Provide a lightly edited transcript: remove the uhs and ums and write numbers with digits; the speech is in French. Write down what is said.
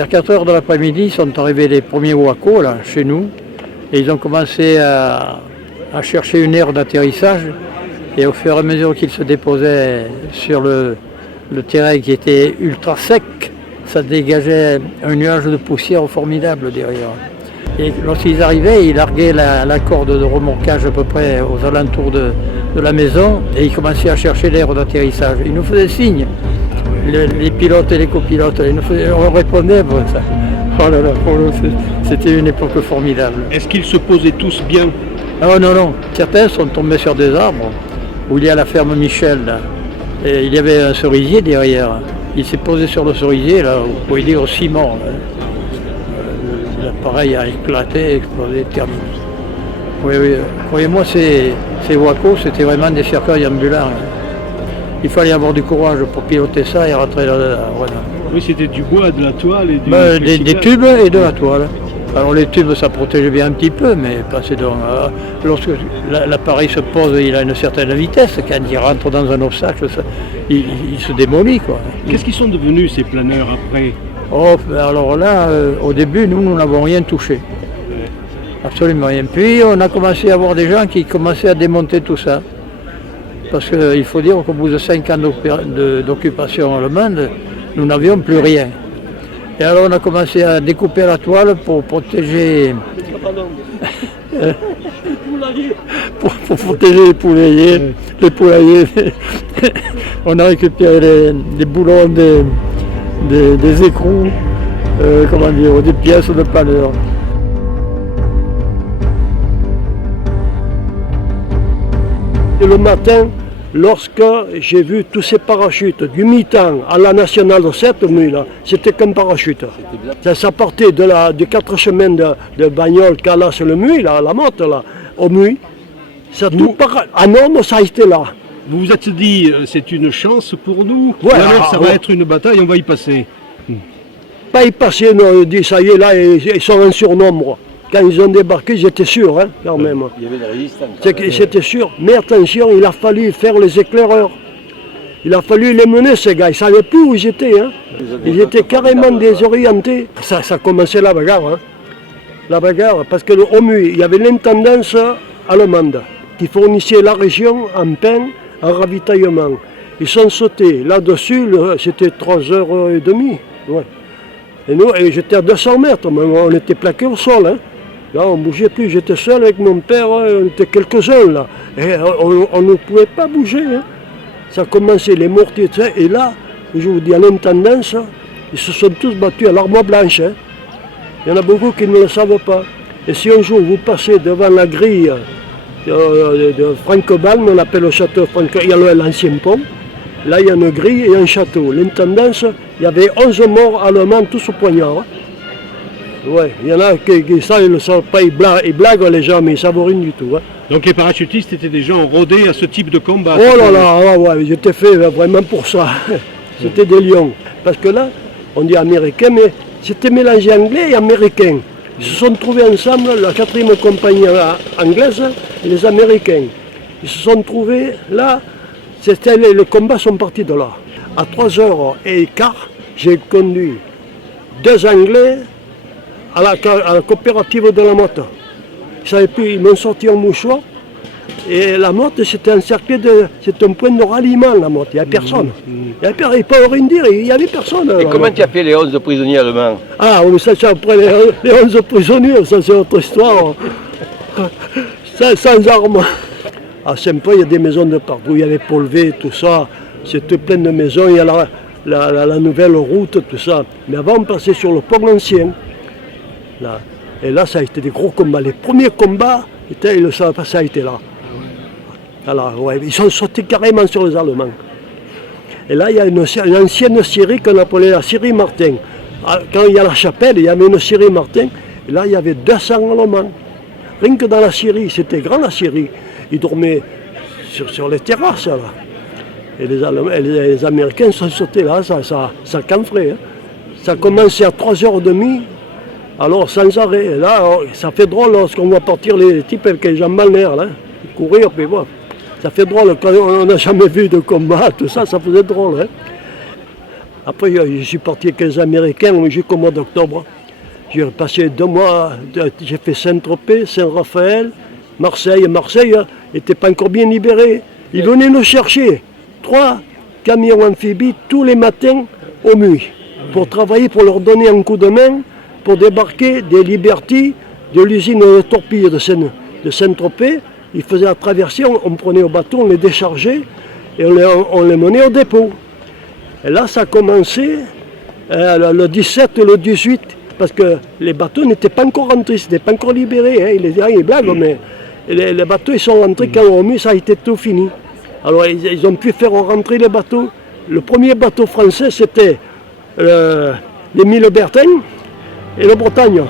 vers 4 heures de l'après-midi, sont arrivés les premiers Waco là, chez nous, et ils ont commencé à chercher une aire d'atterrissage. Et au fur et à mesure qu'ils se déposaient sur le terrain qui était ultra sec, ça dégageait un nuage de poussière formidable derrière. Et lorsqu'ils arrivaient, ils larguaient la corde de remorquage à peu près aux alentours de la maison et ils commençaient à chercher l'aire d'atterrissage. Ils nous faisaient signe, les pilotes et les copilotes, on répondait pour ça. Oh là là, c'était une époque formidable. Est-ce qu'ils se posaient tous bien? Oh non, non, certains sont tombés sur des arbres, où il y a la ferme Michel, là. Et il y avait un cerisier derrière. Il s'est posé sur le cerisier, là, vous pouvez dire au ciment. L'appareil a éclaté, explosé, terminé. Oui, oui, croyez-moi, ces Waco, c'était vraiment des cercueils ambulants. Il fallait avoir du courage pour piloter ça et rentrer là-dedans. Voilà. Oui, c'était du bois, de la toile et des tubes et de la toile. Alors les tubes, ça protégeait bien un petit peu, mais pas assez donc. Lorsque l'appareil se pose, il a une certaine vitesse. Quand il rentre dans un obstacle, il se démolit, quoi. Qu'est-ce qu'ils sont devenus, ces planeurs, après? Oh, alors là, au début, nous n'avons rien touché. Absolument rien. Puis on a commencé à voir des gens qui commençaient à démonter tout ça. Parce qu'il faut dire qu'au bout de 5 ans d'occupation allemande, nous n'avions plus rien. Et alors on a commencé à découper la toile pour protéger, pour protéger les poulaillers. On a récupéré des boulons, des écrous, des pièces de planeur. Et le matin, lorsque j'ai vu tous ces parachutes, du mi-temps à la nationale de cette nuit-là, c'était qu'un parachute. Ça partait des 4 chemins de Bagnoles, Calas, le Muy, là, la motte, là, au Muy. Ah non, ça a été là. Vous vous êtes dit, c'est une chance pour nous, ouais, alors ça va être une bataille, on va y passer. Pas y passer, non, on dit, ça y est, là, ils sont en surnombre. Quand ils ont débarqué, j'étais sûr, hein, quand même. Il y avait des résistants. C'était sûr. Mais attention, il a fallu faire les éclaireurs. Il a fallu les mener, ces gars. Ils ne savaient plus où ils étaient. Hein. Ils étaient carrément désorientés. Ça commençait la bagarre. Hein. La bagarre, parce qu'au Muy, il y avait l'intendance allemande qui fournissait la région en pain, en ravitaillement. Ils sont sautés. Là-dessus, c'était 3h30. Ouais. Et nous, j'étais à 200 mètres, mais on était plaqués au sol. Hein. Là, on ne bougeait plus. J'étais seul avec mon père, on était quelques-uns là. Et on ne pouvait pas bouger. Hein. Ça commençait, les mortiers, et là, je vous dis, à l'intendance, ils se sont tous battus à l'arme blanche. Hein. Il y en a beaucoup qui ne le savent pas. Et si un jour vous passez devant la grille de Franquebalme, on appelle le château Franquebalme, il y a l'ancien pont, là il y a une grille et un château. L'intendance, il y avait 11 morts allemands, tous au poignard. Hein. Ouais, il y en a qui ça, ils ne savent pas, ils blaguent les gens, mais ils ne savent rien du tout. Hein. Donc les parachutistes étaient des gens rodés à ce type de combat? Oh là là, ouais, j'étais fait vraiment pour ça. C'était des lions. Parce que là, on dit américain, mais c'était mélangé anglais et américain. Ils se sont trouvés ensemble, la 4e compagnie anglaise et les Américains. Ils se sont trouvés là, les combats sont partis de là. À 3h15, j'ai conduit 2 Anglais à la coopérative de la motte. Ils m'ont sorti un mouchoir et la motte c'était encerclée c'est un point de ralliement la motte, il n'y a personne. Il n'y peut rien dire, il n'y avait personne. Et comment tu as fait les 11 prisonniers allemands? Ah oui, ça c'est après les 11 prisonniers, ça c'est autre histoire. Sans armes. À Saint-Paul, il y a des maisons de partout, il y avait Polvé, tout ça, c'était plein de maisons, il y a la nouvelle route, tout ça. Mais avant on passait sur le pont ancien. Là. Et là, ça a été des gros combats. Les premiers combats, ils ne savaient pas, ça a été là. Alors, ouais, ils sont sautés carrément sur les Allemands. Et là, il y a une ancienne scierie qu'on appelait la scierie Martin. Quand il y a la chapelle, il y avait une scierie Martin. Et là, il y avait 200 Allemands. Rien que dans la scierie, c'était grand la scierie. Ils dormaient sur les terrasses. Là. Et les Américains sont sautés là, ça camprait. Hein. Ça a commencé à 3h30. Alors sans arrêt, et là ça fait drôle lorsqu'on voit partir les types avec les jambes en l'air, courir, puis bon, ça fait drôle quand on n'a jamais vu de combat, tout ça, ça faisait drôle. Hein. Après, je suis parti avec les Américains jusqu'au mois d'octobre. J'ai passé 2 mois, j'ai fait Saint-Tropez, Saint-Raphaël, Marseille. Marseille n'était pas encore bien libéré. Ils venaient nous chercher 3 camions amphibies tous les matins au MUI pour travailler, pour leur donner un coup de main, pour débarquer des Liberty de l'usine de torpilles de Saint-Tropez. Ils faisaient la traversée, on prenait au bateau, on les déchargeait et on les menait au dépôt. Et là, ça a commencé le 17, le 18, parce que les bateaux n'étaient pas encore rentrés, ils n'étaient pas encore libérés. Hein. Ils blaguent, mais les bateaux ils sont rentrés quand au MUI, ça a été tout fini. Alors ils ont pu faire rentrer les bateaux. Le premier bateau français, c'était l'Émile Bertin et le Bretagne.